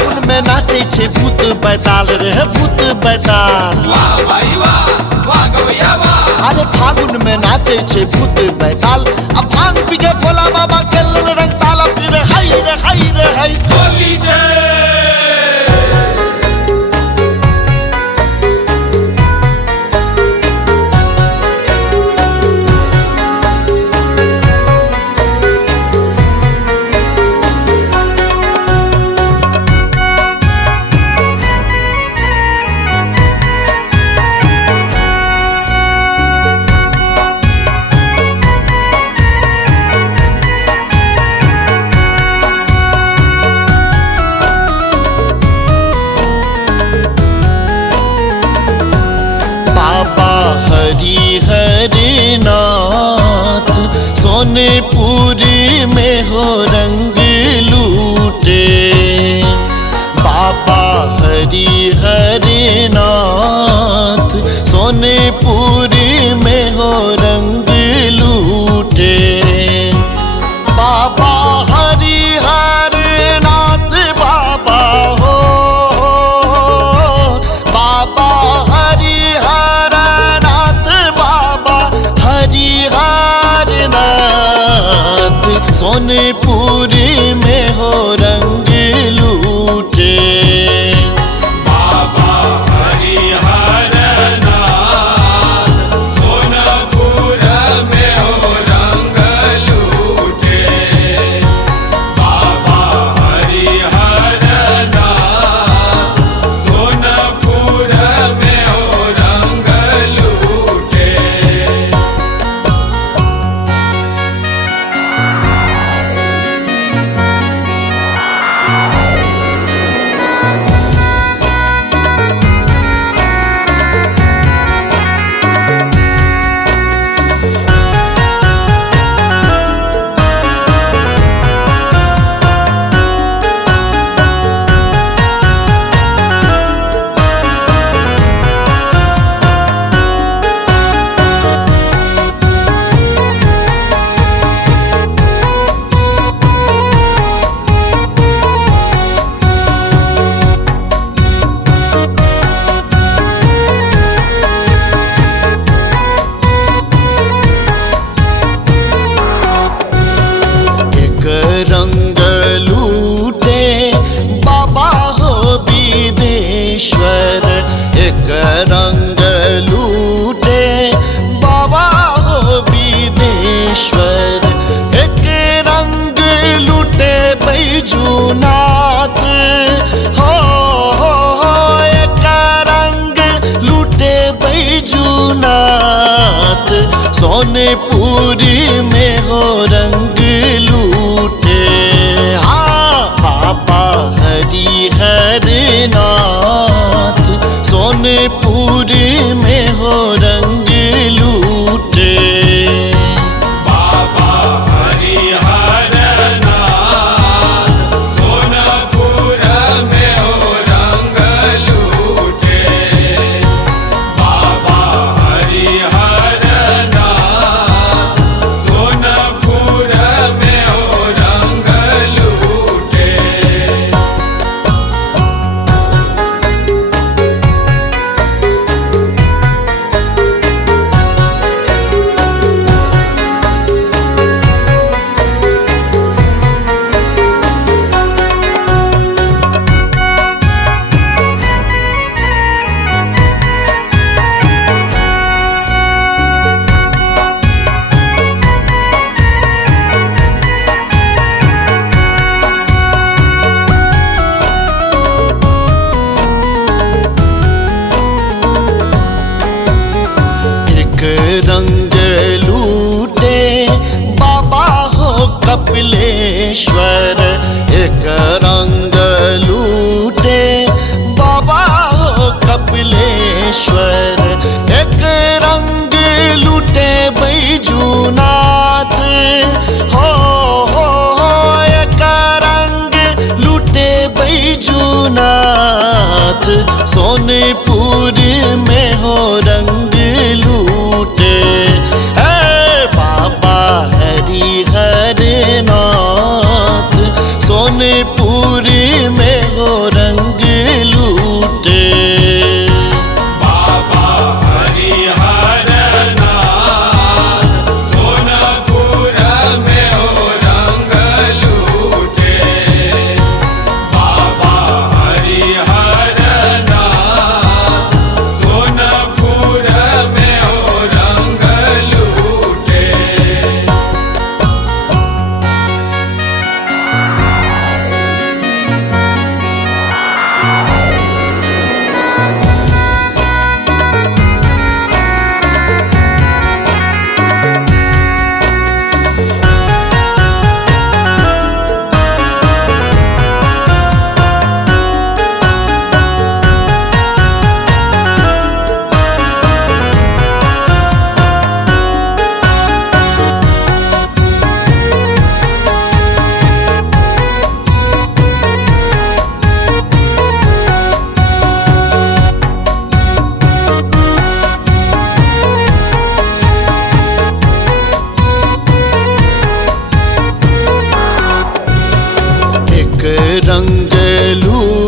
फागुन में नाचे छे भूत बैताल रे भूत बैताल। वाह भाई वाह, वाह गवैया वाह। अरे फागुन में नाचे छे भूत बैताल। अब भांग पी के भोला बाबा खेलन रंग ताल फिर हाय रे हाय रे हाय होली छे। हरिनाथ सोनेपुर में हो रंग लूटे। बाबा हरिनाथ सोनेपुर में हो रंग लूटे। बाबा हरिनाथ बाबा हो, बाबा सोनेपुर में हो रंग लूटे। बाबा हरिहरनाथ सोनपुर में हो रंग लूटे। बाबा हरिहरनाथ सोनपुर में हो रंग लूटे। रंग लूटे बाबा हो विदेश्वर। एक रंग लूटे बाबा हो विदेश्वर। एक रंग लूटे बैजूनाथ हो, एक रंग लूटे बैजूनाथ। सोनेपुर में हो रंग लूटे। बाबा हरिहरनाथ सोनेपुर में हो रंग लूटे। बाबा हरिहरनाथ सोनपुर में हो रंग लूटे। बाबा हरिहरनाथ सोनपुर में हो रंग लूटे। रंग लूटे बाबा हो कपिलेश्वर। एक रंग लूटे बाबा हो कपिलेश्वर। एक रंग लूटे बैजूनाथ हो, एक रंग लूटे बैजूनाथ। सोनेपुर में हो रंग लूटे। बाबा हरिहरनाथ सोनेपुर में हो लूटेलू